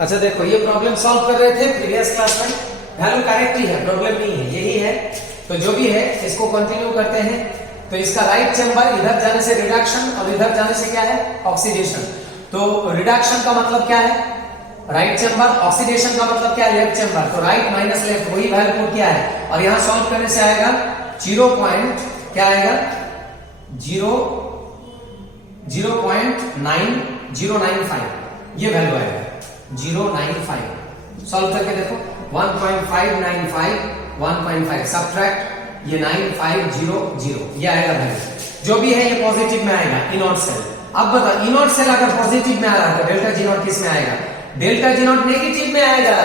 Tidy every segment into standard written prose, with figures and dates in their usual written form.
अच्छा देखो, ये प्रॉब्लम सॉल्व कर रहे थे प्रीवियस क्लास में, वैल्यू करेक्ट ही है, प्रॉब्लम नहीं है, यही है। तो जो भी है इसको कंटिन्यू करते हैं। तो इसका राइट चेंबर, इधर जाने से रिडक्शन और इधर जाने से क्या है, ऑक्सीडेशन। तो रिडक्शन का मतलब क्या है, राइट चेंबर, ऑक्सीडेशन का मतलब क्या है, लेफ्ट चेंबर। तो राइट माइनस लेफ्ट, वही वैल्यू क्या है, और यहां सॉल्व करने से आएगा 0 पॉइंट क्या आएगा, 0.9095, ये वैल्यू आएगा 095। सॉल्व करके देखो, 1.595 1.5 सब्ट्रैक्ट ये 9500, ये आएगा वैल्यू। जो भी है ये पॉजिटिव में आएगा, इनॉट सेल। अब बताओ, इनॉट सेल अगर पॉजिटिव में आ रहा है तो डेल्टा जी नॉट किस में आएगा, डेल्टा जी नॉट नेगेटिव में आएगा।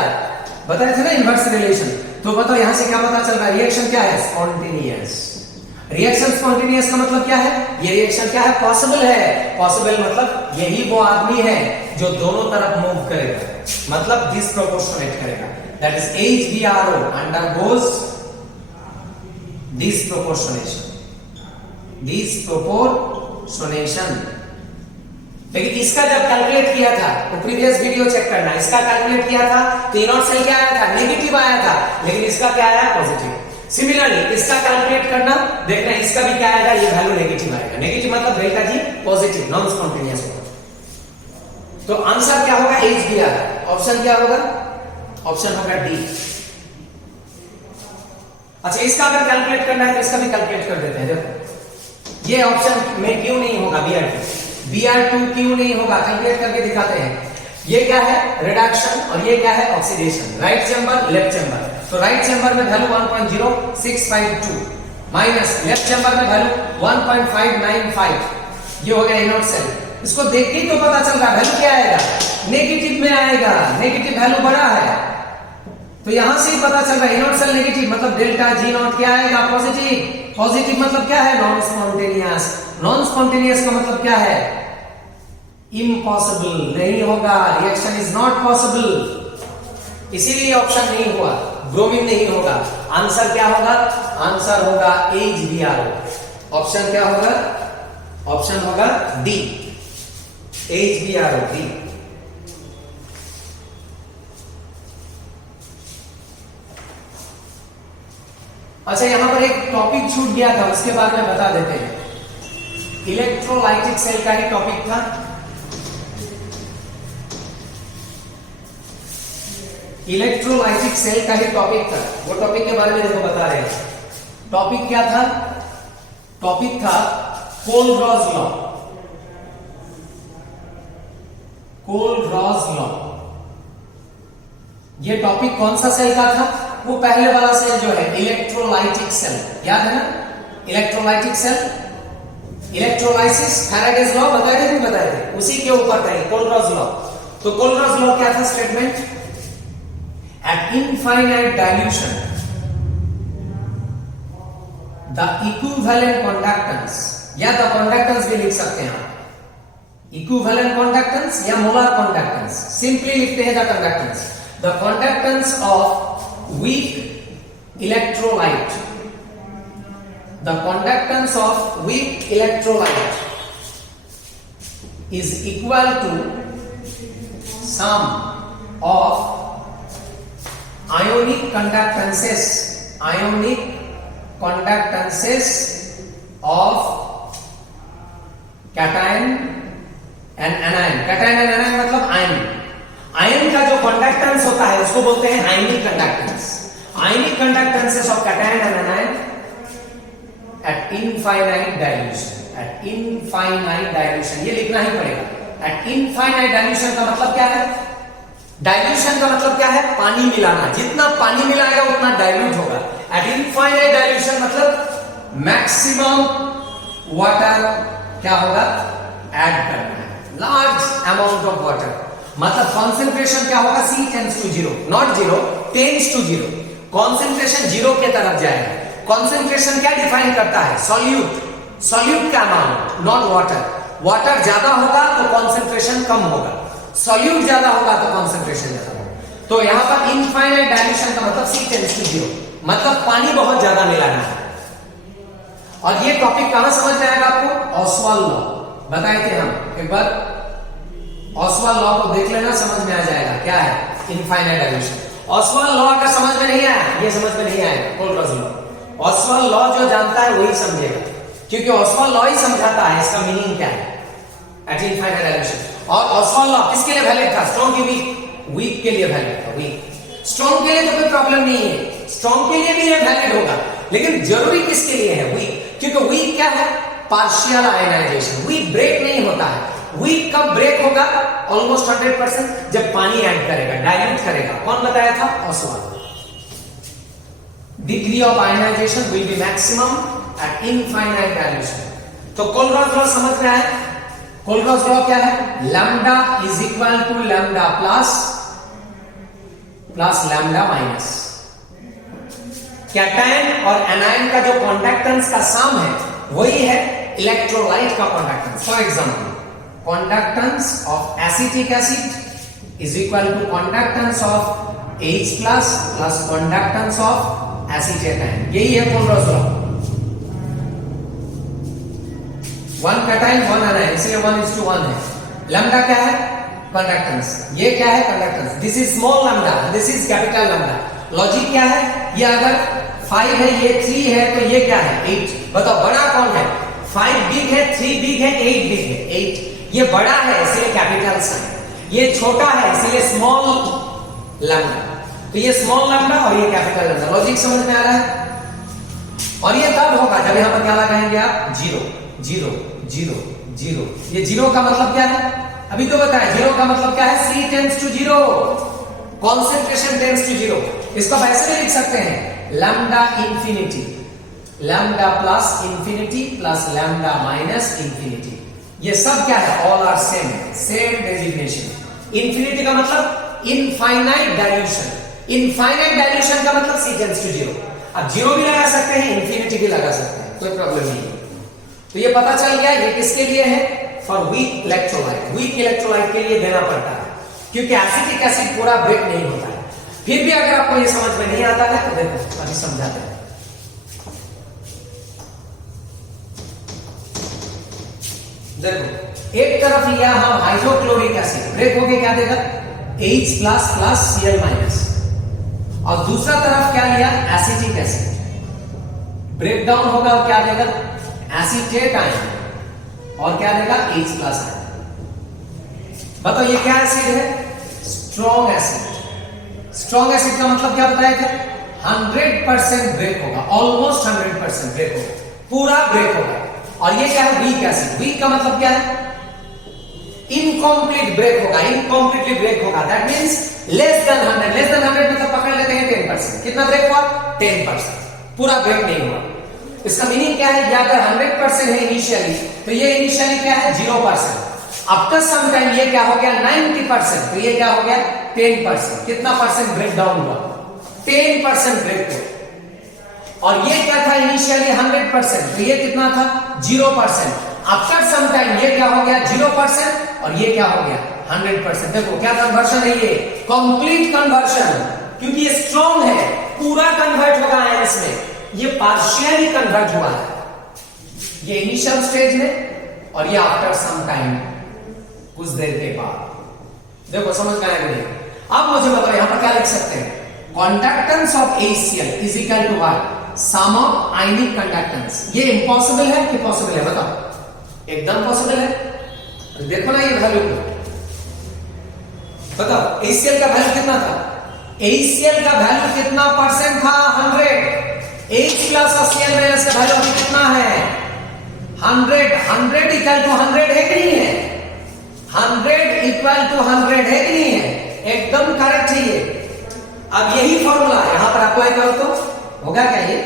बताए थे ना इनवर्स रिलेशन। तो बताओ यहां से क्या पता चल रहा है, रिएक्शन क्या है, स्पॉन्टेनियस। रिएक्शन स्पॉन्टेनियस का मतलब क्या है, ये रिएक्शन क्या है, पॉसिबल है। पॉसिबल मतलब यही वो आदमी है जो दोनों तरफ मूव करेगा, मतलब डिस्प्रोपोर्शनेट करेगा। That is HBRO undergoes disproportionation. लेकिन इसका जब कैलकुलेट किया था, तो प्रीवियस वीडियो चेक करना, इसका कैलकुलेट किया था तो इनॉट सेल क्या आया था, नेगेटिव आया था, लेकिन इसका क्या आया, पॉजिटिव। सिमिलरली इसका कैलकुलेट करना, देखना इसका भी क्या आएगा, ये वैल्यू नेगेटिव आएगा। नेगेटिव मतलब delta G positive, non spontaneous होगा। तो आंसर क्या होगा, HBR। ऑप्शन क्या होगा, ऑप्शन होगा डी। अच्छा, इसका अगर कैलकुलेट करना है तो इसका भी कैलकुलेट कर देते हैं। देखो ये ऑप्शन में क्यों नहीं होगा, BR2 क्यों नहीं होगा, कैलकुलेट करके दिखाते हैं। ये क्या है, रिडक्शन, और ये क्या है, oxidation. Right chamber, left chamber. तो राइट चेंबर में वैल्यू 1.0652 माइनस लेफ्ट चेंबर में वैल्यू 1.595, ये हो गया इनॉट सेल। इसको देख के तो पता चल रहा है वैल्यू क्या आएगा, नेगेटिव में आएगा, नेगेटिव वैल्यू बड़ा है। तो यहां से ही पता चल रहा है इनॉट सेल नेगेटिव मतलब डेल्टा जी नॉट क्या आएगा, पॉजिटिव। पॉजिटिव मतलब क्या है, नॉन स्पॉन्टेनियस। नॉन स्पॉन्टेनियस का मतलब क्या है, इम्पॉसिबल, नहीं होगा, रिएक्शन इज नॉट पॉसिबल। इसीलिए ऑप्शन नहीं हुआ, ब्रोमीन नहीं होगा। आंसर क्या होगा, आंसर होगा HBRO। ऑप्शन क्या होगा, ऑप्शन होगा डी, HBRO, डी। अच्छा, यहां पर एक टॉपिक छूट गया था, उसके बारे में बता देते हैं। इलेक्ट्रोलाइटिक सेल का ही टॉपिक था। इलेक्ट्रोलाइटिक सेल का ही टॉपिक था, वो टॉपिक के बारे में देखो बता रहे हैं। टॉपिक क्या था, टॉपिक था कोलरॉज लॉ। कोलरॉज लॉ, ये टॉपिक कौन सा सेल का था, वो पहले वाला सेल जो है इलेक्ट्रोलाइटिक सेल, याद है ना, electrolytic cell. Electrolysis, Faraday's law बताए थे, नहीं बताए थे, उसी के ऊपर था कोलरॉज लॉ। तो कोलरॉज लॉ क्या था, statement, at infinite dilution the equivalent conductance, या the conductance भी लिख सकते हैं आप, equivalent conductance या molar conductance, simply लिखते हैं the conductance, the conductance of weak electrolyte, the conductance of weak electrolyte is equal to sum of ionic conductances of cation and anion। cation and anion मतलब ion. Ion का जो conductance होता है उसको बोलते हैं ionic conductance. Ionic conductances of cation and anion at infinite dilution, at infinite dilution, ये लिखना ही पड़ेगा। at infinite dilution का मतलब क्या है, डाइल्यूशन का मतलब क्या है, पानी मिलाना, जितना पानी मिलाएगा उतना डाइल्यूट होगा। एट इनफाइनाइट डाइल्यूशन मतलब मैक्सिमम वाटर क्या होगा, ऐड करना है, लार्ज अमाउंट ऑफ वाटर। मतलब कॉन्सेंट्रेशन क्या होगा, C tends to 0, not 0, tends to 0। Concentration 0 के तरफ जाएगा। कॉन्सेंट्रेशन क्या डिफाइन करता है, सॉल्यूट, सॉल्यूट का अमाउंट, नॉट वाटर। वाटर ज्यादा होगा तो कॉन्सेंट्रेशन कम होगा, सॉल्यूट ज्यादा होगा तो कॉन्सेंट्रेशन ज्यादा होगा। तो यहां पर इनफाइनाइट डाइल्यूशन का मतलब C टेंड्स टू 0, मतलब पानी बहुत ज्यादा मिलाना है। और ये टॉपिक कहां समझ में आएगा आपको, ऑस्वाल्ड लॉ बताए थे हम एक बार। ऑसवाल्ड लॉ को देख लेना, समझ में आ जाएगा क्या है इनफाइनाइट डायल्यूशन। ऑसवाल्ड लॉ अगर समझ में नहीं आया, ये समझ में नहीं आएगा कोलरॉज लॉ। ऑसवाल्ड लॉ जो जानता है वही समझेगा, क्योंकि ऑसवाल्ड लॉ ही समझाता है इसका मीनिंग क्या है एट इनफाइनाइट डायल्यूशन। और ऑसवाल्ड लॉ किसके लिए वैलिड था? स्ट्रॉन्ग की वीक? वीक के लिए वैलिड था, वीक। स्ट्रॉन्ग के लिए तो कोई प्रॉब्लम नहीं है, स्ट्रॉन्ग के लिए भी ये वैलिड होगा, लेकिन जरूरी किसके लिए है? वीक। क्योंकि वीक क्या है? Partial ionization. वीक ब्रेक नहीं होता है। वीक कब ब्रेक होगा? ऑलमोस्ट 100%, जब पानी ऐड करेगा, डाइल्यूट करेगा। कौन बताया था? Ostwald. Degree of ionization will be maximum at infinite dilution. तो कोलरॉज लॉ समझ में आया? कोलरॉज लॉ क्या है? Lambda is equal to lambda plus lambda minus. Cation और एनायन का जो कंडक्टेंस का सम है वही है इलेक्ट्रोलाइट का conductance. For example, conductance of acetic acid is equal to conductance of H plus conductance of acetate. यही है Kohlrausch's law. One cation one anion, इसलिए 1:1 है। लैम्डा क्या है? कंडक्टेंस। ये क्या है? Conductance. This is small lambda, this is capital lambda. Logic क्या है? ये अगर 5 है, ये 3 है, तो ये क्या है? 8। बताओ बड़ा कौन है? 5 बिग है, 3 बिग है, 8 बिग है? 8। ये बड़ा है इसलिए कैपिटल साइन, ये छोटा है इसलिए स्मॉल लैम्डा। तो ये स्मॉल लैम्डा और ये कैपिटल लैम्डा। लॉजिक समझ में आ रहा है? और ये तब होगा जब यहां पर क्या लगाएंगे आप? 0 0 0 0। ये 0 का मतलब क्या है? अभी तो बताया 0 का मतलब क्या है? C tends to 0, concentration tends to 0। इसको आप ऐसे भी लिख सकते हैं, lambda infinity, lambda plus infinity plus lambda minus infinity. ये सब क्या है? All are same, same designation. Infinity का मतलब इनफाइनाइट डाइल्यूशन, इनफाइनाइट डाइल्यूशन का मतलब C टेंड्स टू 0। अब 0 भी लगा सकते हैं, इंफिनिटी भी लगा सकते हैं, कोई प्रॉब्लम नहीं है। तो ये पता चल गया ये किसके लिए है? For weak electrolyte. Weak electrolyte के लिए देना पड़ता है, क्योंकि एसिटिक एसिड पूरा ब्रेक नहीं होता है। फिर भी अगर आपको ये समझ में नहीं आता है तो देखो अभी समझाते हैं। देखो एक तरफ लिया हम हाइड्रोक्लोरिक एसिड, ब्रेक हो गया, क्या देगा? H plus Cl minus. और दूसरा तरफ क्या लिया? एसिटिक एसिड, ब्रेक डाउन होगा और क्या देगा? एसीटेट आयन, और क्या देगा? H plus ion. बताओ ये क्या एसिड है? Strong acid. स्ट्रॉन्ग एसिड का मतलब क्या बताया थे? 100% ब्रेक होगा, ऑलमोस्ट 100% ब्रेक होगा, पूरा ब्रेक होगा। और ये क्या है? Weak acid. वीक का मतलब क्या है? इनकम्प्लीट ब्रेक होगा, इनकम्प्लीटली ब्रेक होगा। That means less than 100। Less than 100 मतलब पकड़ लेते हैं 10%। कितना ब्रेक हुआ? 10%, पूरा ब्रेक नहीं हुआ। इसका मीनिंग क्या है? या अगर 100% है इनिशियली, तो ये इनिशियली क्या है? 0%। आफ्टर सम टाइम ये क्या हो गया? 90%, तो ये क्या हो गया? 10%। कितना परसेंट ब्रेक डाउन हुआ? 10% ब्रेक हुआ। और ये क्या था? इनिशियली 100%, तो ये कितना था? 0%। आफ्टर सम टाइम ये क्या हो गया? 0%, और ये क्या हो गया? 100%। देखो क्या कन्वर्शन है ये? कंप्लीट कन्वर्शन, क्योंकि ये स्ट्रॉन्ग है, पूरा कन्वर्ट होगा आयंस में। ये पार्शियली कन्वर्ट हुआ है, ये इनिशियल स्टेज में, और ये आफ्टर सम टाइम, कुछ देर के बाद। देखो समझ में आया नहीं? अब मुझे बताओ यहां पर क्या लिख सकते हैं? Conductance of HCl is equal to what? Sum of ionic conductance. ये इम्पॉसिबल है कि पॉसिबल है? बताओ। एकदम पॉसिबल है। देखो ना ये वैल्यू को, बताओ HCl का वैल्यू कितना था? HCl का वैल्यू कितना परसेंट था? 100। H प्लस Cl माइनस का वैल्यू कितना है? 100। 100 इक्वल टू 100 है कि नहीं है? 100 इक्वल टू 100 है कि नहीं है? एकदम करेक्ट है ये। अब यही फॉर्मूला यहां पर अप्लाई करो तो होगा क्या? ये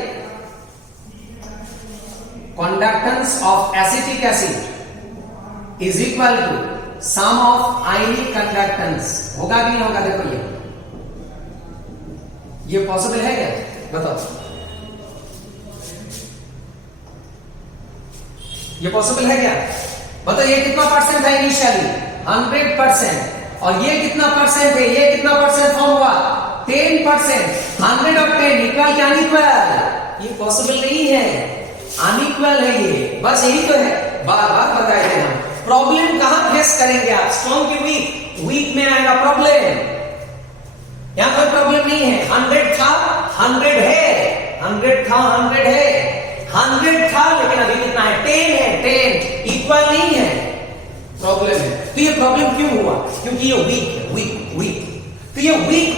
conductance of acetic acid is equal to sum of ionic conductance. होगा कि नहीं होगा? देखो ये पॉसिबल है क्या? बताओ। ये पॉसिबल है क्या? बताओ ये कितना परसेंट है इनिशियली? 100%। और ये कितना परसेंट है? ये कितना परसेंट फॉर्म हुआ? 10%। 100 और 10 इक्वल क्या अनइक्वल? ये पॉसिबल नहीं है, अनइक्वल है ये। बस यही तो है, बार बार बताए थे हम। प्रॉब्लम कहां फेस करेंगे आप, स्ट्रॉन्ग की वीक, वीक में आएगा प्रॉब्लम। यहां कोई प्रॉब्लम नहीं है, 100 था 100 है, 100 था 100 है, 100 था लेकिन अभी कितना है, 10 है, 10 इक्वल नहीं है, प्रॉब्लम है। तो ये प्रॉब्लम क्यों हुआ, क्योंकि ये वीक है, वीक वीक। तो ये वीक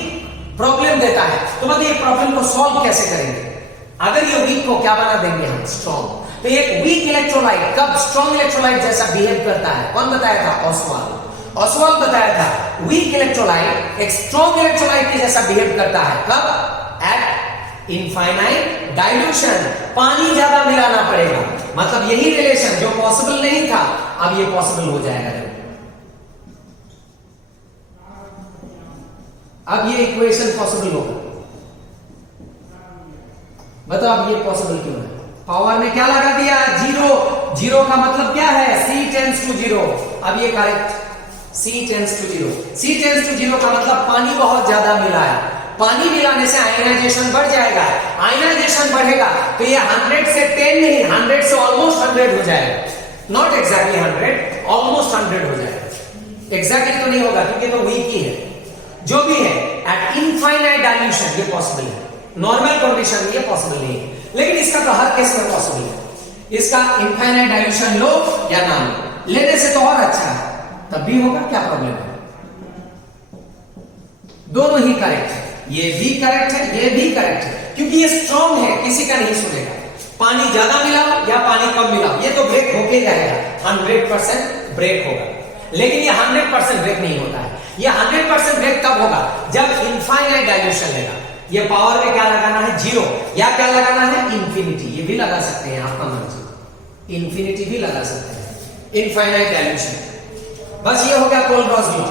प्रॉब्लम देता है, तो बताइए प्रॉब्लम को सॉल्व कैसे करेंगे। अगर ये वीक को क्या बना देंगे हम, स्ट्रॉन्ग। तो एक वीक इलेक्ट्रोलाइट कब स्ट्रॉन्ग इलेक्ट्रोलाइट जैसा बिहेव करता है, कौन बताया था, ऑसवाल्ड। ऑसवाल्ड बताया था वीक इलेक्ट्रोलाइट एक स्ट्रॉन्ग इलेक्ट्रोलाइट के जैसा बिहेव करता है, कब, एट इनफाइनाइट डाइल्यूशन, पानी ज्यादा मिलाना पड़ेगा। मतलब यही रिलेशन जो पॉसिबल नहीं था अब ये पॉसिबल हो जाएगा। अब ये इक्वेशन पॉसिबल होगा। बताओ अब ये पॉसिबल क्यों है, पावर में क्या लगा दिया, जीरो, जीरो का मतलब क्या है, C टेंड्स टू जीरो। अब ये correct, C tends to zero, C tends to zero का मतलब पानी बहुत ज्यादा मिला है, पानी मिलाने से आयनाइजेशन बढ़ जाएगा, आयनाइजेशन बढ़ेगा तो ये 100 से 10 नहीं, 100 से ऑलमोस्ट 100 हो जाएगा, नॉट एग्जैक्टली 100, ऑलमोस्ट 100 हो जाएगा। एग्जैक्टली तो नहीं होगा क्योंकि तो वीक ही है, जो भी है एट इनफाइनाइट डाइल्यूशन ये पॉसिबल है, नॉर्मल कंडीशन में ये पॉसिबल नहीं है, लेकिन इसका तो हर केस में पॉसिबल है। इसका इनफाइनाइट डाइल्यूशन लो या ना लो, लेने से तो और अच्छा है, तब भी होगा, क्या प्रॉब्लम है, दोनों ही करेक्ट है, ये भी करेक्ट है, ये भी करेक्ट है, क्योंकि ये स्ट्रॉन्ग है, किसी का नहीं सुनेगा। पानी ज्यादा मिलाओ या पानी कम मिलाओ ये तो ब्रेक होके जाएगा, 100% ब्रेक होगा, लेकिन ये 100% ब्रेक नहीं होता है। ये 100% ब्रेक कब होगा, जब इनफाइनाइट डाइल्यूशन लेगा। ये पावर में क्या लगाना है, जीरो, या क्या लगाना है, इंफिनिटी, ये भी लगा सकते हैं आपका मर्जी, इंफिनिटी भी लगा सकते हैं, इनफाइनाइट डाइल्यूशन। बस ये हो गया कोलब्रुक लॉ।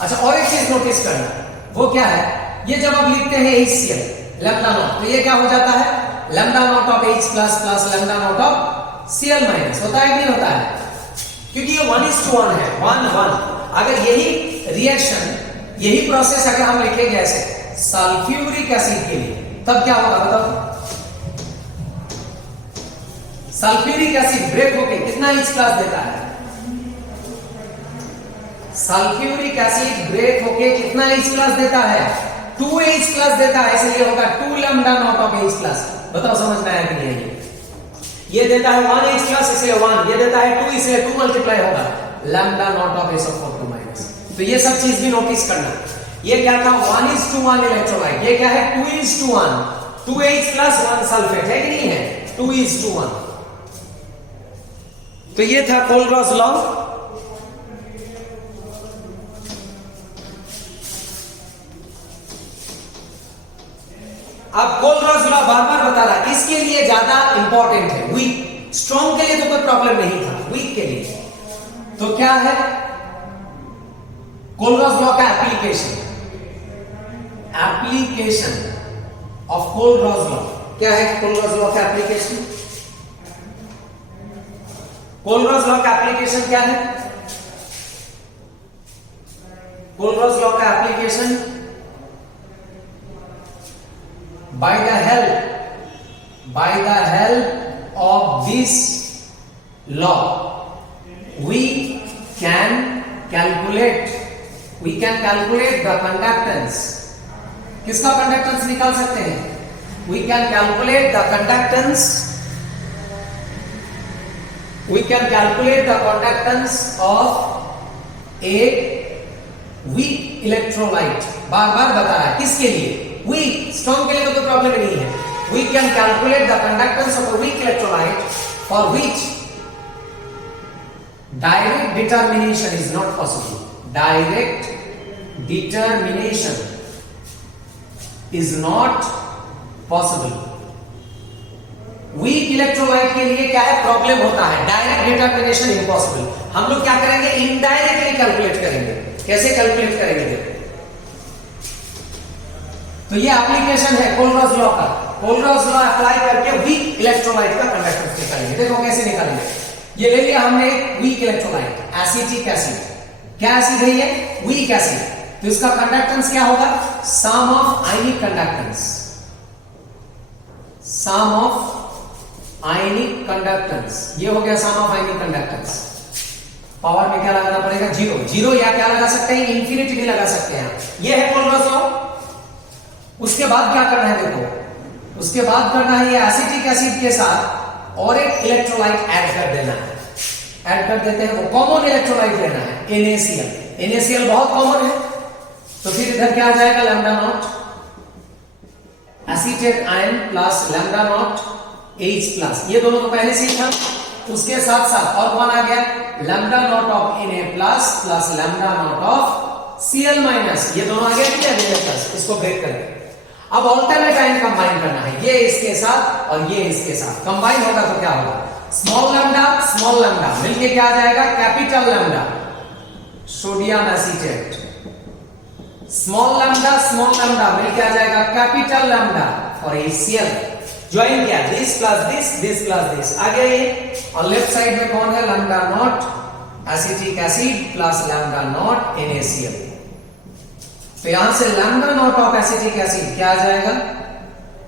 अच्छा और एक चीज नोटिस करना, वो क्या है, ये जब आप लिखते हैं HCl लैम्डा नॉट, तो ये क्या हो जाता है, lambda naught of H plus plus lambda naught of Cl minus, होता है नहीं होता है, क्योंकि ये 1:1 है, 1:1। अगर यही रिएक्शन, यही प्रोसेस अगर हम लिखेंगे ऐसे सल्फ्यूरिक एसिड के लिए, तब क्या होगा बताओ, सल्फ्यूरिक एसिड ब्रेक होके कितना H प्लस देता है, सल्फ्यूरिक एसिड ब्रेक होके कितना H प्लस देता है, 2H प्लस देता है, इसलिए होगा 2 lambda naught of H plus. बताओ समझ में आया कि नहीं, ये देता है 1H प्लस इसलिए 1, ये देता है 2 इसलिए 2 मल्टीप्लाई होगा lambda naught of SO4 minus. तो ये सब चीज भी नोटिस करना। ये क्या था, 1:1 इलेक्ट्रोलाइट, ये क्या है 2:1, 2H प्लस 1 सल्फेट है कि नहीं है, 2:1। तो ये था कोलब्रुक लॉ। अब कोलब्रुक लॉ बार बार बता रहा है, इसके लिए ज्यादा इंपॉर्टेंट है, वीक, स्ट्रॉन्ग के लिए तो कोई प्रॉब्लम नहीं था, वीक के लिए तो क्या है, कोलब्रुक लॉ का application, application of Colebrook law क्या है, कोलब्रुक लॉ का एप्लीकेशन, कोलब्रुक लॉ का एप्लीकेशन क्या है, कोलब्रुक लॉ का application, by the help of this law we can calculate the conductance। किसका कंडक्टेंस निकाल सकते हैं, we can calculate the conductance of a weak electrolyte। बार बार बता रहा है किसके लिए, वीक, स्ट्रॉन्ग के लिए तो कोई प्रॉब्लम नहीं है। We can calculate the conductance of a weak electrolyte for which direct determination is not possible. Direct determination is not possible. Weak electrolyte के लिए क्या है, प्रॉब्लम होता है, डायरेक्ट डिटरमिनेशन इम्पॉसिबल। हम लोग क्या करेंगे, इनडायरेक्टली कैलकुलेट करेंगे। कैसे कैलकुलेट करेंगे, तो ये एप्लीकेशन है कोलब्रुक लॉ का। कोलब्रुक लॉ अप्लाई करके वीक इलेक्ट्रोलाइट का कंडक्टेंस निकालेंगे। देखो कैसे निकालेंगे, ये ले लिया हमने एक वीक इलेक्ट्रोलाइट, एसिटिक एसिड, क्या एसिड है ये, वीक एसिड, तो इसका कंडक्टेंस क्या होगा, sum of ionic conductance, sum of ionic conductance, ये हो गया sum of ionic conductance. Power में क्या लगाना पड़ेगा? जीरो। जीरो या क्या लगा सकते हैं? इंफिनिटी भी लगा सकते हैं। ये है कोलबर्स लॉ। उसके बाद क्या करना है देखो, उसके बाद करना है ये एसिटिक एसिड के साथ और एक इलेक्ट्रोलाइट ऐड कर देना है। ऐड कर देते हैं, वो कॉमन इलेक्ट्रोलाइट लेना है, NaCl। NaCl बहुत कॉमन है, तो फिर इधर क्या आ जाएगा? Lambda naught acetate ion plus lambda naught H plus, ये दोनों तो पहले से ही था। उसके साथ साथ और कौन आ गया? Lambda naught of Na plus plus lambda naught of Cl minus, ये दोनों आ गया प्लस। इसको ब्रेक करेंगे। अब ऑल्टरनेट आयन कंबाइन करना है, ये इसके साथ और ये इसके साथ कंबाइन होगा तो क्या होगा? स्मॉल लैम्डा मिलके क्या आ जाएगा? Capital lambda sodium acetate. Small lambda मिलके आ जाएगा कैपिटल लैम्डा और HCl। ज्वाइन किया, दिस प्लस दिस आ गया ये। और लेफ्ट साइड में कौन है? Lambda naught acetic acid plus lambda naught NaCl। तो यहां से lambda naught of acetic acid क्या आ जाएगा?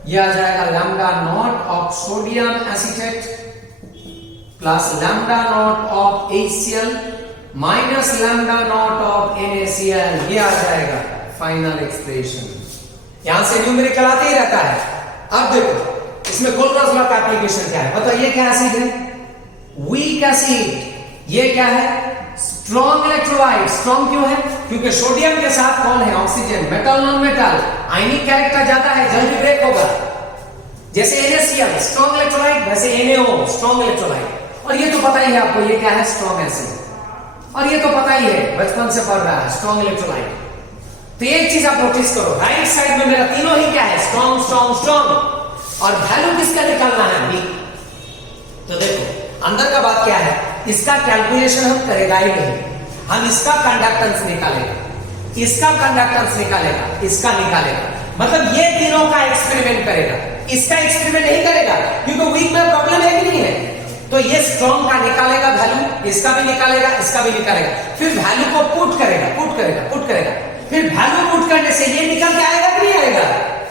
ये आ जाएगा lambda naught of sodium acetate plus lambda naught of HCl minus lambda naught of NaCl, ये आ जाएगा फाइनल एक्सप्रेशन। यहां से न्यूमेरिकल आते ही रहता है। अब देखो इसमें कोलबर्स लॉ का एप्लीकेशन क्या है? बताइए, क्या एसिड है? Weak acid. ये क्या है? Strong electrolyte. स्ट्रॉन्ग क्यों है? क्योंकि सोडियम के साथ कौन है? ऑक्सीजन। मेटल नॉन मेटल, आयनिक कैरेक्टर ज्यादा है, जल्दी ब्रेक होगा। जैसे NaCl स्ट्रॉन्ग इलेक्ट्रोलाइट, वैसे NaO स्ट्रॉन्ग इलेक्ट्रोलाइट। और ये तो पता ही है आपको, ये क्या है? Strong acid. और ये तो पता ही है, बचपन से पढ़ रहा है, स्ट्रॉन्ग इलेक्ट्रोलाइट। तो एक चीज आप नोटिस करो, राइट साइड में मेरा तीनों ही क्या है? Strong strong strong. और वैल्यू किसका निकालना है? वीक। तो देखो अंदर का बात क्या है, इसका कैलकुलेशन हम करेगा ही नहीं, हम इसका कंडक्टेंस निकालेगा, इसका कंडक्टेंस निकालेगा, इसका निकालेगा। मतलब ये तीनों का एक्सपेरिमेंट करेगा, इसका एक्सपेरिमेंट नहीं करेगा क्योंकि वीक में प्रॉब्लम है कि नहीं है। तो ये स्ट्रॉन्ग का निकालेगा वैल्यू, इसका भी निकालेगा, इसका भी निकालेगा, फिर वैल्यू को पुट करेगा। फिर वैल्यू पुट करने से ये निकल के आएगा कि नहीं आएगा?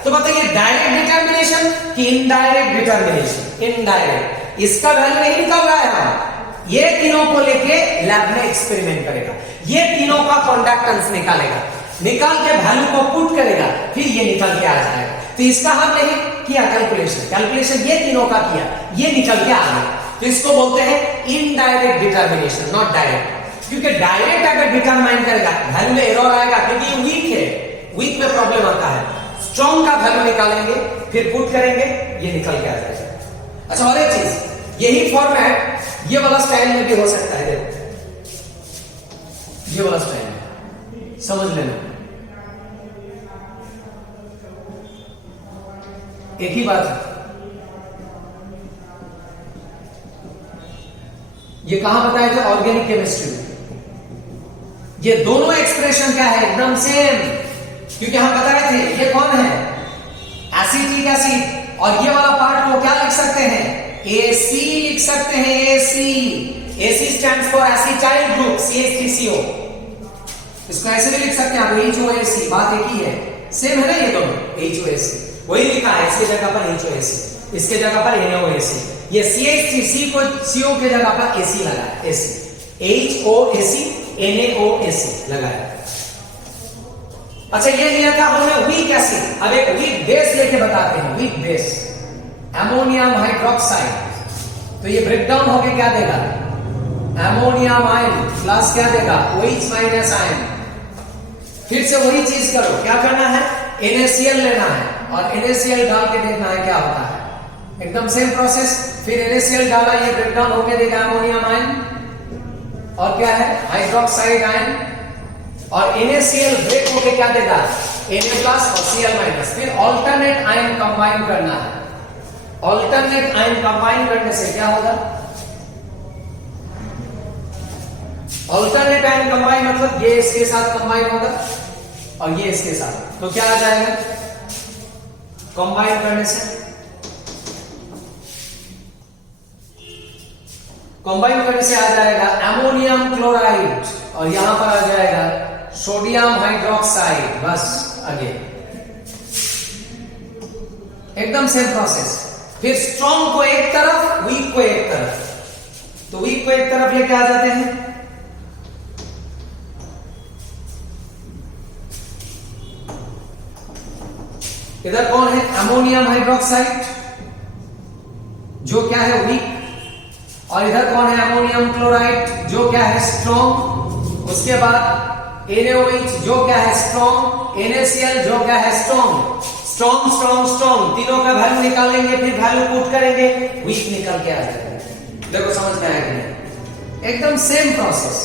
तो बताइए डायरेक्ट डिटर्मिनेशन कि इनडायरेक्ट डिटर्मिनेशन? इनडायरेक्ट। इसका वैल्यू नहीं निकल रहा है, हम ये तीनों को लेके लैब में एक्सपेरिमेंट करेगा, ये तीनों का कंडक्टेंस निकालेगा, निकाल के वैल्यू को पुट करेगा, फिर ये निकल के आ जाएगा। तो इसका हमने किया कैलकुलेशन ये तीनों का किया, ये निकल के आ गया। तो इसको बोलते हैं इनडायरेक्ट डिटर्मिनेशन, नॉट डायरेक्ट। क्योंकि डायरेक्ट अगर डिटरमाइन करेगा वैल्यू में एरर आएगा, क्योंकि ये वीक है, वीक में प्रॉब्लम आता है। स्ट्रॉन्ग का वैल्यू निकालेंगे, फिर पुट करेंगे, ये निकल के आ जाएगा। अच्छा, और एक चीज, यही फॉर्मेट ये वाला स्टाइल में भी हो सकता है। ये वाला स्टाइल समझ लेना, एक ही बात है। ये कहां बताए थे? ऑर्गेनिक केमिस्ट्री में। ये दोनों एक्सप्रेशन क्या है? एकदम सेम। क्योंकि हम बता रहे थे ये कौन है? Acetic acid. और ये वाला पार्ट को क्या लिख सकते हैं? AC लिख सकते हैं, AC stands for acetyl group, CH3CO। इसको ऐसे भी लिख सकते हैं आप, HOAC। बात एक ही है, सेम है ना ये दोनों, HOAC वही लिखा है। इसके जगह पर HOAC, इसके जगह पर NaOAC। ये CH3C को CO के जगह पर AC लगाया, HOAC NaOAC लगाया। अच्छा, ये लिया था हमने वीक एसिड। अब एक वीक बेस लेके बताते हैं, वीक बेस अमोनियम हाइड्रोक्साइड। तो ये ब्रेकडाउन होके क्या देगा? अमोनियम आयन प्लस क्या देगा? OH minus ion. फिर से वही चीज करो, क्या करना है? NaCl लेना है और NaCl डाल के देखना है क्या होता है। एकदम सेम प्रोसेस। फिर NaCl डाला, ये ब्रेकडाउन होके देगा अमोनियम आयन और क्या है? Hydroxide ion. और NaCl ब्रेक होके क्या देगा? Na प्लस और Cl माइनस। फिर ऑल्टरनेट आयन कंबाइन करना है। ऑल्टरनेट आयन कंबाइन करने से क्या होगा? ऑल्टरनेट आयन कंबाइन मतलब ये इसके साथ कंबाइन होगा और ये इसके साथ, तो क्या आ जाएगा? कंबाइन करने से, कंबाइन करने से आ जाएगा अमोनियम क्लोराइड और यहां पर आ जाएगा सोडियम हाइड्रोक्साइड। बस आगे एकदम सेम प्रोसेस। फिर स्ट्रॉन्ग को एक तरफ, वीक को एक तरफ, तो वीक को एक तरफ लेके आ जाते हैं। इधर कौन है? अमोनियम हाइड्रोक्साइड, जो क्या है वीक, और इधर कौन है? अमोनियम क्लोराइड, जो क्या है स्ट्रॉन्ग। उसके बाद NaOH, जो क्या है स्ट्रॉन्ग, NaCl, जो क्या है स्ट्रॉन्ग। स्ट्रॉन्ग स्ट्रॉन्ग स्ट्रॉन्ग, तीनों का वैल्यू निकालेंगे, फिर वैल्यू पुट करेंगे, वीक निकल के आ जाएगा। देखो समझ में आया कि नहीं? एकदम सेम प्रोसेस।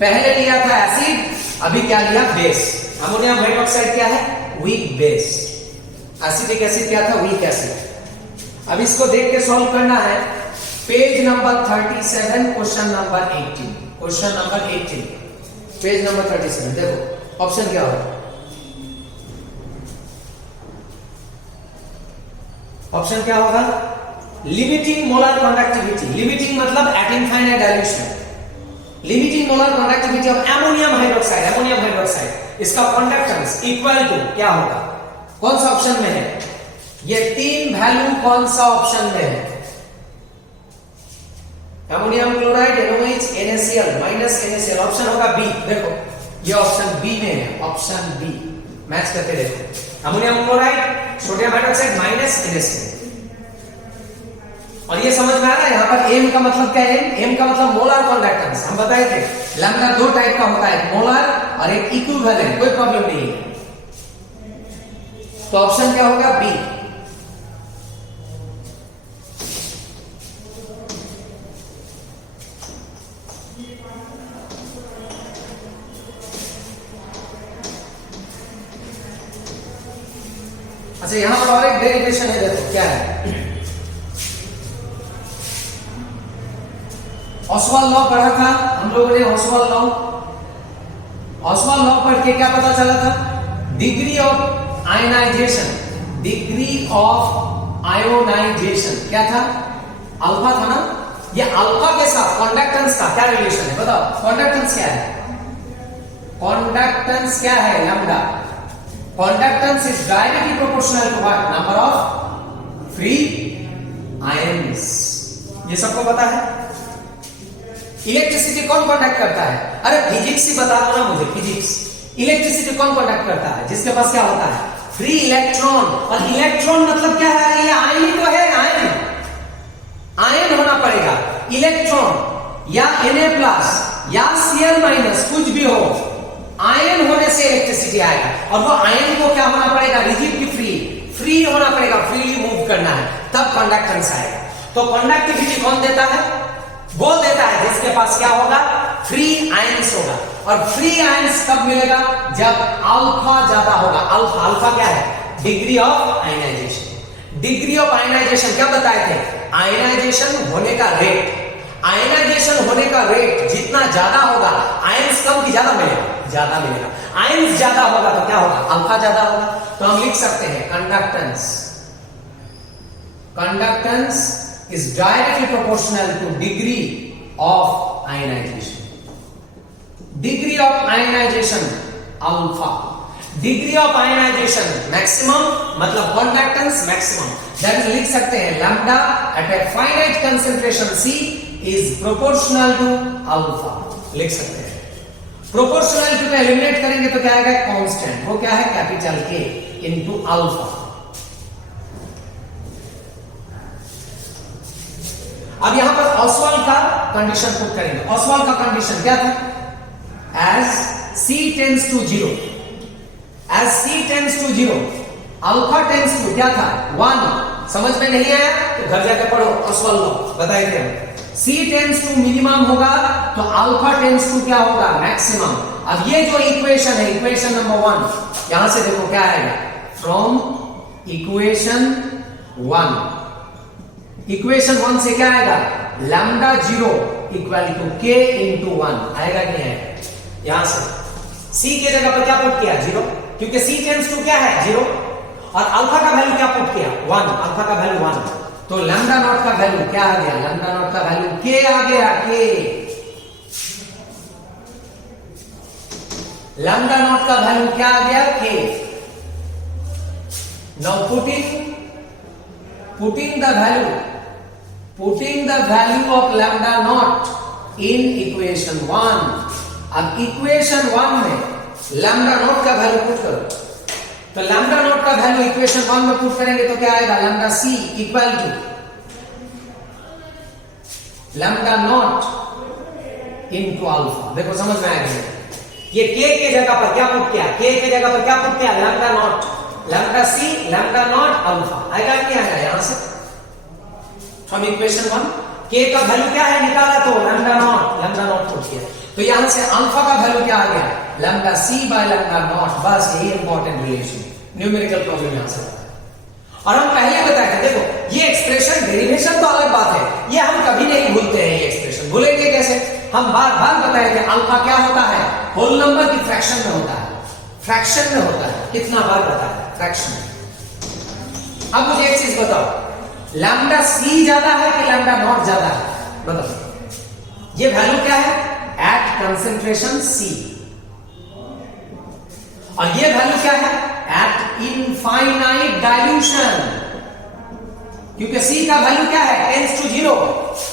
पहले लिया था एसिड, अभी क्या लिया? बेस। अमोनियम हाइड्रोक्साइड क्या है? Weak base. एसिटिक एसिड क्या था? Weak acid. अब इसको देख के सॉल्व करना है। Page number 37, question number 18। Question number 18, page number 37। देखो ऑप्शन क्या होगा? ऑप्शन क्या होगा? Limiting molar conductivity. लिमिटिंग मतलब eight infinite dilution. Limiting molar conductivity of ammonium hydroxide. Ammonium hydroxide, इसका कंडक्टेंस इक्वल टू क्या होगा? कौन सा ऑप्शन में है? ये तीन वैल्यू कौन सा ऑप्शन में है? Ammonium chloride, NaOH, NaCl minus NaCl, option होगा बी। देखो ये ऑप्शन बी में है, ऑप्शन बी। मैच करके देखो, ammonium chloride, sodium hydroxide minus NaCl। और ये समझ में आ रहा है यहां पर एम का मतलब क्या है? एम का मतलब मोलर कंडक्टेंस। हम बताए थे लैम्डा दो टाइप का होता है, मोलर और एक इक्विवेलेंट। कोई प्रॉब्लम नहीं है। तो ऑप्शन क्या होगा? बी। अच्छा यहां पर और एक डेरिवेशन है, देखो क्या है? ऑसवाल्ड लॉ पढ़ा था हम लोगों ने। ऑसवाल्ड लॉ, ऑसवाल्ड लॉ पढ़ के क्या पता चला था? Degree of ionization, degree of ionization क्या था? अल्फा था ना। ये अल्फा के साथ कंडक्टेंस का क्या रिलेशन है? बताओ कंडक्टेंस क्या है? कंडक्टेंस क्या है? Lambda. Conductance is directly proportional to what? Number of free ions. ये सबको पता है। इलेक्ट्रिसिटी कौन कंडक्ट करता है? अरे फिजिक्स ही बता दो ना मुझे, फिजिक्स। इलेक्ट्रिसिटी कौन कंडक्ट करता है? जिसके पास क्या होता है? Free electron. और इलेक्ट्रॉन मतलब क्या है? ये आयन ही तो है, आयन। आयन होना पड़ेगा। इलेक्ट्रॉन या Na+ या Cl- कुछ भी हो, आयन होने से इलेक्ट्रिसिटी आएगा। और वो आयन को क्या होना पड़ेगा? रिजिड की फ्री होना पड़ेगा, फ्रीली मूव करना है, तब कंडक्टेंस आएगा। तो कंडक्टिविटी कौन देता है? वो देता है जिसके पास क्या होगा? फ्री आयंस होगा। और फ्री आयंस कब मिलेगा? जब अल्फा ज्यादा होगा। अल्फा, अल्फा क्या है? Degree of ionization. Degree of ionization क्या बताए थे? आयनाइजेशन होने का रेट। आयनाइजेशन होने का रेट जितना ज्यादा होगा, आयंस कम की ज्यादा मिलेगा? ज्यादा मिलेगा। आयंस ज्यादा होगा तो क्या होगा? अल्फा ज्यादा होगा। तो हम लिख सकते हैं conductance, conductance is directly proportional to degree of ionization. Degree of ionization alpha. Degree of ionization maximum मतलब conductance maximum. That is लिख सकते हैं lambda at a finite concentration C is proportional to alpha. लिख सकते हैं। Proportionality को eliminate करेंगे तो क्या आएगा? कांस्टेंट। वो क्या है? Capital K into alpha. अब यहां पर ऑसवाल्ड का कंडीशन पुट करेंगे। ऑसवाल्ड का कंडीशन क्या था? As C tends to 0, as C tends to 0, alpha tends to क्या था? 1। समझ में नहीं आया तो घर जाकर पढ़ो ऑसवाल्ड लॉ, बताए थे हम। C टेंड्स टू मिनिमम होगा तो अल्फा टेंड्स टू क्या होगा? मैक्सिमम। अब ये जो इक्वेशन है, इक्वेशन नंबर 1, यहां से देखो क्या आएगा? फ्रॉम इक्वेशन 1, इक्वेशन 1 से क्या आएगा? Lambda 0 equal to K into 1 आएगा कि नहीं आएगा? यहां से C के जगह पर क्या पुट किया? 0, क्योंकि C टेंड्स टू क्या है? 0। और अल्फा का वैल्यू क्या पुट किया? 1। अल्फा का वैल्यू 1, तो लैम्डा नॉट का वैल्यू क्या आ गया? लैम्डा नॉट का वैल्यू K आ गया। K, लैम्डा नॉट का वैल्यू क्या आ गया? K। Now putting the value of lambda naught in equation 1. अब इक्वेशन 1 में लैम्डा नॉट का वैल्यू पुट करो, तो लैम्डा नॉट का वैल्यू इक्वेशन 1 में पुट करेंगे तो क्या आएगा, lambda C equal to lambda naught into alpha. देखो समझ में आएगा, ये के जगह पर क्या पुट किया, के जगह पर क्या पुट किया, lambda naught, lambda C lambda naught alpha आएगा, क्या आएगा यहां से फ्रॉम इक्वेशन 1 के का वैल्यू क्या है निकाला, तो लैम्डा नॉट पुट किया, तो यहां से अल्फा का वैल्यू क्या आ गया, lambda C by lambda naught. बस यही इंपॉर्टेंट रिलेशन न्यूमेरिकल प्रॉब्लम यहां से आता है। और हम पहले बताए थे, देखो ये एक्सप्रेशन डेरिवेशन तो अलग बात है, ये हम कभी नहीं भूलते हैं, ये एक्सप्रेशन भूलेंगे कैसे, हम बार बार बताए थे अल्फा क्या होता है, होल नंबर की फ्रैक्शन में होता है, फ्रैक्शन में होता है, कितना बार बताया फ्रैक्शन। अब मुझे एक चीज बताओ, लैम्डा सी ज्यादा है कि लैम्डा नॉट ज्यादा है, बताओ। ये वैल्यू क्या है, एट कंसेंट्रेशन सी, और ये वैल्यू क्या है, एट इनफाइनाइट डाइल्यूशन, क्योंकि सी का वैल्यू क्या है, टेंड्स टू 0।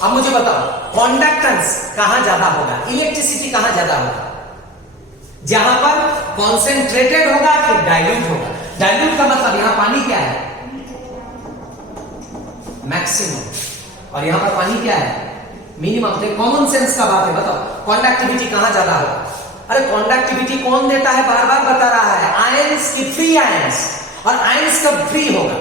अब मुझे बताओ कंडक्टेंस कहां ज्यादा होगा, इलेक्ट्रिसिटी कहां ज्यादा होगा, जहां पर कॉन्सेंट्रेटेड होगा कि डाइल्यूट होगा। डाइल्यूट का मतलब यहां पानी क्या है, मैक्सिमम, और यहां पर पानी क्या है, मिनिमम। तो कॉमन सेंस का बात है, बताओ कंडक्टिविटी कहां ज्यादा होगा। अरे कंडक्टिविटी कौन देता है, बार बार बता रहा है, आयंस की फ्री आयंस, और आयंस कब फ्री होगा,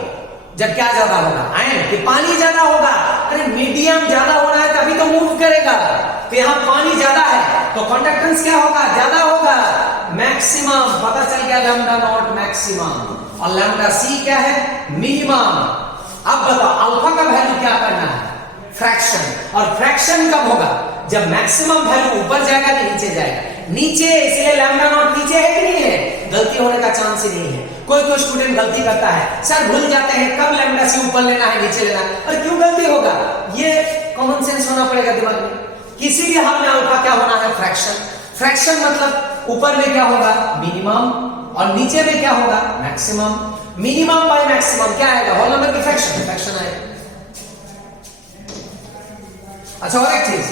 जब क्या ज्यादा होगा, आयन कि पानी ज्यादा होगा। अरे मीडियम ज्यादा होना है तभी तो मूव करेगा, तो यहां पानी ज्यादा है तो कंडक्टेंस क्या होगा, ज्यादा होगा, मैक्सिमम। पता चल गया लैम्डा नॉट मैक्सिमम, और लैम्डा सी क्या है, मिनिमम। अब बताओ अल्फा का वैल्यू क्या करना है, फ्रैक्शन, और फ्रैक्शन कब होगा, जब मैक्सिमम वैल्यू ऊपर जाएगा कि नीचे जाएगा, नीचे, इसलिए लैम्डा नॉट नीचे है कि नहीं है, गलती होने का चांस ही नहीं है। कोई स्टूडेंट गलती करता है, सर भूल जाते हैं कब लैम्डा सी ऊपर लेना है नीचे लेना है, और क्यों गलती होगा, ये कॉमन सेंस होना पड़ेगा दिमाग में। किसी भी हाल में अल्फा क्या होना है, फ्रैक्शन। फ्रैक्शन मतलब ऊपर में क्या होगा, मिनिमम, और नीचे में क्या होगा, मैक्सिमम। मिनिमम बाय मैक्सिमम क्या आएगा, होल नंबर की फ्रैक्शन आएगा। अच्छा और एक चीज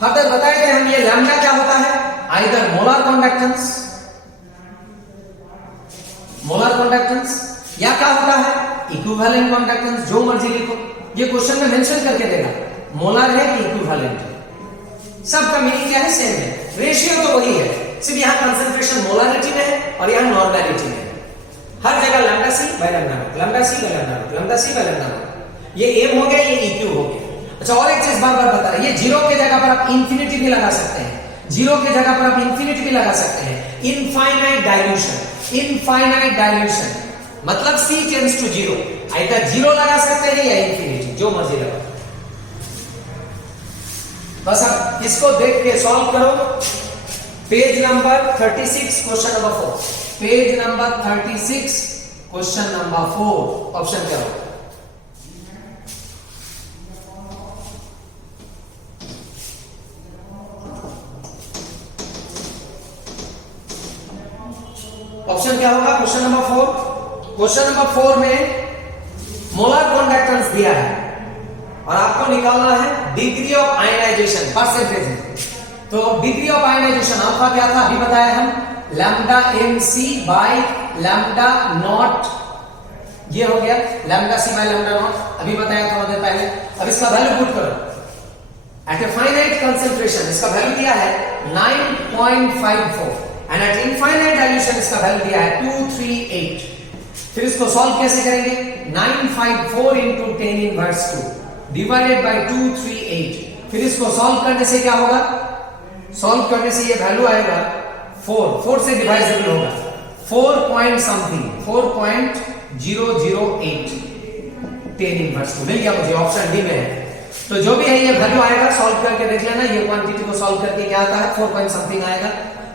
फर्दर बताए थे हम, ये लैम्डा क्या होता है, आइदर मोलर कंडक्टेंस या क्या होता है, इक्विवेलेंट कंडक्टेंस, जो मर्जी लिखो, ये क्वेश्चन में मेंशन करके देगा मोलर है कि इक्विवेलेंट है, सबका मीनिंग क्या है, सेम है, रेशियो तो वही है, सिर्फ यहां कंसंट्रेशन मोलरिटी में है और यहां नॉर्मेलिटी में है। हर जगह lambda C by lambda naught, lambda C by lambda naught, lambda C by lambda naught, ये एम हो गया, ये इक्यू हो गया। अच्छा और एक चीज बार बार बता रहा है, ये जीरो के जगह पर आप इंफिनिटी भी लगा सकते हैं, जीरो के जगह पर आप इंफिनिटी भी लगा सकते हैं। इनफाइनाइट डाइल्यूशन मतलब सी टेंड्स टू 0, आइदर 0 लगा सकते हैं या इंफिनिटी, जो मर्जी लगा। बस अब इसको देख के सॉल्व करो। Page number 36 question number 4, page number 36 question number 4, option क्या होगा, ऑप्शन क्या होगा, क्वेश्चन नंबर 4। क्वेश्चन नंबर 4 में मोलर कंडक्टेंस दिया है और आपको निकालना है डिग्री ऑफ आयनाइजेशन परसेंटेज। तो डिग्री ऑफ आयनाइजेशन अल्फा क्या था, अभी बताया हम, lambda M C by lambda naught, ये हो गया lambda C by lambda naught, अभी बताया थोड़ा देर पहले। अब इसका वैल्यू पुट करो, एट ए फाइनाइट कंसंट्रेशन इसका वैल्यू दिया है 9.54 एंड एट इनफाइनाइट डाइल्यूशन इसका वैल्यू दिया है 238। फिर इसको सॉल्व कैसे करेंगे, 954 इंटू 10 इनवर्स 2 डिवाइडेड बाय 238। फिर इसको सॉल्व करने से क्या होगा, सॉल्व करने से ये वैल्यू आएगा 4 से डिवाइजेबल होगा 4 पॉइंट समथिंग 4.008 10 इनवर्स 2 मिल गया मुझे, ऑप्शन डी में है। तो जो भी है ये वैल्यू आएगा, सॉल्व करके देख लेना, ये क्वांटिटी को सॉल्व करके क्या आता है 4 पॉइंट समथिंग आएगा।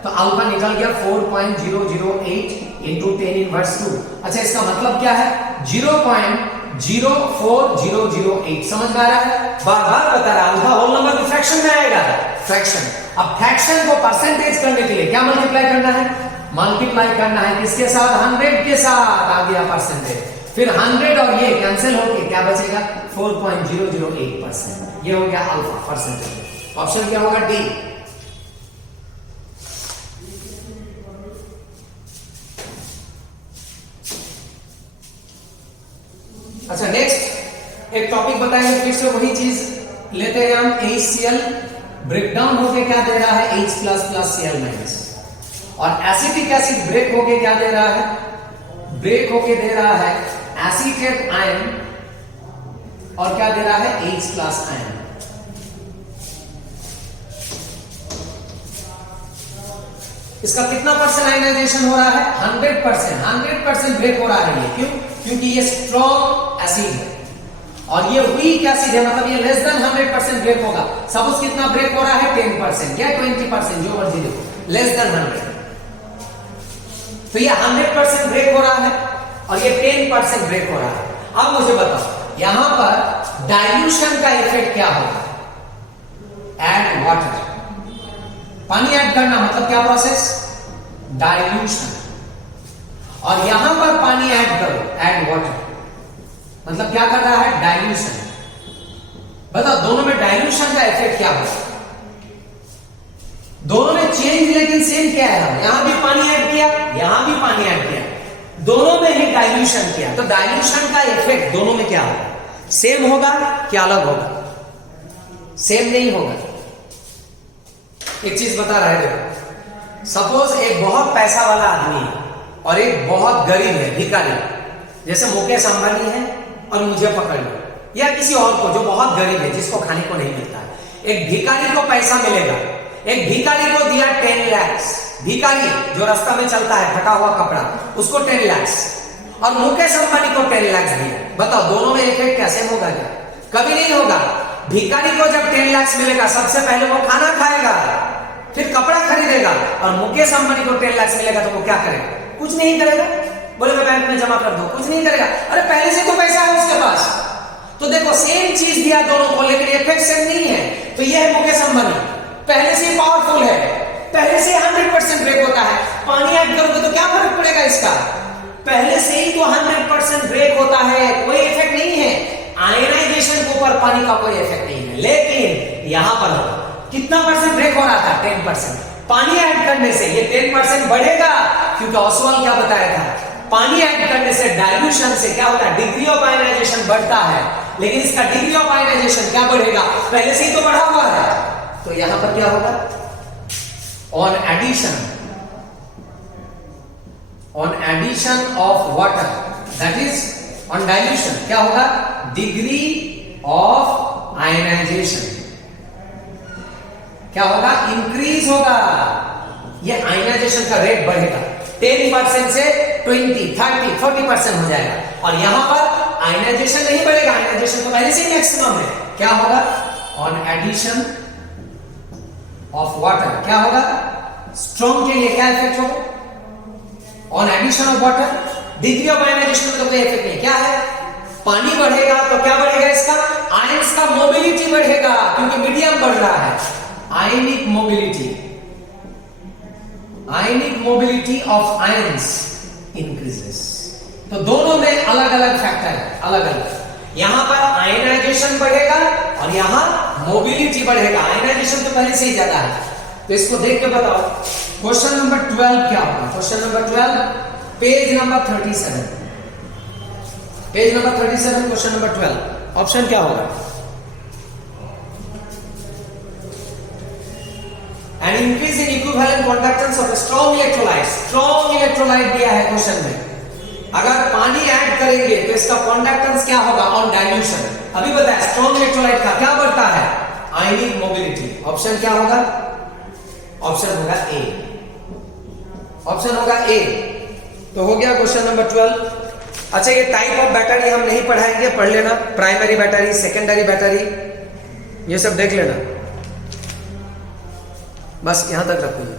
तो अल्फा निकल गया 4.008 इंटू 10 इनवर्स 2। अच्छा इसका मतलब क्या है, 0.04008। समझ में आ रहा है, बार बार बता रहा, अल्फा होल नंबर की फ्रैक्शन में आएगा, फ्रैक्शन। अब फ्रैक्शन को परसेंटेज करने के लिए क्या मल्टीप्लाई करना है, मल्टीप्लाई करना है किसके साथ, 100 के साथ, आ गया परसेंटेज। फिर 100 और ये कैंसिल होके क्या बचेगा 4.008%। ये हो गया अल्फा परसेंटेज। ऑप्शन क्या होगा डी। अच्छा नेक्स्ट एक टॉपिक बताएंगे, फिर से वही चीज लेते हैं हम। HCl ब्रेकडाउन होके क्या दे रहा है H प्लस प्लस Cl-, और एसिटिक एसिड ब्रेक होके क्या दे रहा है, ब्रेक होके दे रहा है एसीटेट आयन, और क्या दे रहा है H प्लस आयन। इसका कितना परसेंट आयनाइजेशन हो रहा है 100%। 100% ब्रेक हो रहा है ये, क्यों? क्योंकि ये स्ट्रॉन्ग एसिड है और ये वीक एसिड है, मतलब ये लेस देन 100% ब्रेक होगा। सपोज कितना ब्रेक हो रहा है 10% या 20%, जो मर्जी देखो, लेस देन 100। तो ये 100% ब्रेक हो रहा है और ये 10% ब्रेक हो रहा है। अब मुझे बताओ यहां पर डाइल्यूशन का इफेक्ट क्या होगा। ऐड वाटर, पानी ऐड करना मतलब क्या प्रोसेस, डाइल्यूशन। और यहां पर पानी ऐड करो, ऐड वाटर, मतलब क्या कर रहा है डाइल्यूशन। बताओ दोनों में डाइल्यूशन का इफेक्ट क्या होगा। दोनों में चेंज लेकिन सेम क्या है, यहां भी पानी ऐड किया, यहां भी पानी ऐड किया, दोनों में ही डाइल्यूशन किया। तो डाइल्यूशन का इफेक्ट दोनों में क्या होगा, सेम होगा क्या अलग होगा, सेम नहीं होगा। एक चीज बता रहे देखो, सपोज एक बहुत पैसा वाला आदमी है और एक बहुत गरीब है, भिखारी, जैसे मुकेश अंबानी है और मुझे पकड़ लो, या किसी और को जो बहुत गरीब है जिसको खाने को नहीं मिलता है। एक भिखारी को पैसा मिलेगा, एक भिखारी को दिया 10 लाख, भिखारी जो रास्ता में चलता है फटा हुआ कपड़ा, उसको 10 लाख, और मुकेश अंबानी को 10 लाख दिया। बताओ दोनों में इफेक्ट कैसे होगा क्या, कभी नहीं होगा। भिखारी को जब 10 लाख मिलेगा सबसे पहले वो खाना खाएगा, फिर कपड़ा खरीदेगा, और मुकेश अंबानी को 10 लाख मिलेगा तो वो क्या करेगा, कुछ नहीं करेगा। बोले मैं बैंक में जमा कर दूं, कुछ नहीं करेगा, अरे पहले से तो पैसा है उसके पास। तो देखो सेम चीज दिया दोनों को, लेकिन इफेक्ट सेम नहीं है। तो ये है मुकेश अंबानी, पहले से पावरफुल है, पहले से 100% ब्रेक होता है, पानी ऐड करोगे तो क्या फर्क पड़ेगा इसका, पहले से ही तो 100% ब्रेक होता है, कोई इफेक्ट नहीं है। आयनाइजेशन के ऊपर पानी का कोई इफेक्ट नहीं है। लेकिन यहां पर कितना परसेंट ब्रेक हो रहा था 10%, पानी ऐड करने से ये 10% बढ़ेगा, क्योंकि ऑसवाल्ड क्या बताया था, पानी ऐड करने से डाइल्यूशन से क्या होता है, डिग्री ऑफ आयनाइजेशन बढ़ता है। लेकिन इसका डिग्री ऑफ आयनाइजेशन क्या बढ़ेगा, पहले से ही तो बढ़ा हुआ है। तो यहां पर क्या होगा, on addition of water, that is on dilution, क्या होगा, डिग्री ऑफ आयनाइजेशन क्या होगा, इंक्रीज होगा। ये आयनाइजेशन का रेट बढ़ेगा, 10% से 20, 30, 40% हो जाएगा। और यहां पर आयनाइजेशन नहीं बढ़ेगा, आयनाइजेशन तो पहले से ही मैक्सिमम है। क्या होगा, ऑन एडिशन ऑफ वाटर क्या होगा, स्ट्रॉन्ग के लिए क्या इफेक्ट होगा, on addition of water, degree of ionization में तो कोई इफेक्ट नहीं। क्या है, पानी बढ़ेगा तो क्या बढ़ेगा, इसका आयंस का मोबिलिटी बढ़ेगा, क्योंकि मीडियम बढ़ रहा है। आयनिक मोबिलिटी ऑफ आयंस इंक्रीजेस। तो दोनों में अलग अलग फैक्टर है, अलग अलग। यहां पर आयनाइजेशन बढ़ेगा और यहां मोबिलिटी बढ़ेगा। आयनाइजेशन तो पहले से ही ज्यादा है। तो इसको देख के बताओ क्वेश्चन नंबर 12 क्या होगा। Question number 12 page number 37, page number 37 question number 12 option क्या होगा, an increase in equivalent conductance of strong electrolyte. Strong electrolyte दिया है क्वेश्चन में, अगर पानी ऐड करेंगे तो इसका कंडक्टेंस क्या होगा ऑन डाइल्यूशन। अभी बताया स्ट्रॉन्ग इलेक्ट्रोलाइट का क्या बढ़ता है, आयनिक मोबिलिटी। ऑप्शन क्या होगा, ऑप्शन होगा ए, ऑप्शन होगा ए। तो हो गया क्वेश्चन नंबर 12। अच्छा ये टाइप ऑफ बैटरी हम नहीं पढ़ाएंगे, पढ़ लेना, प्राइमरी बैटरी, सेकेंडरी बैटरी, ये सब देख लेना, बस यहां तक रखूंगा।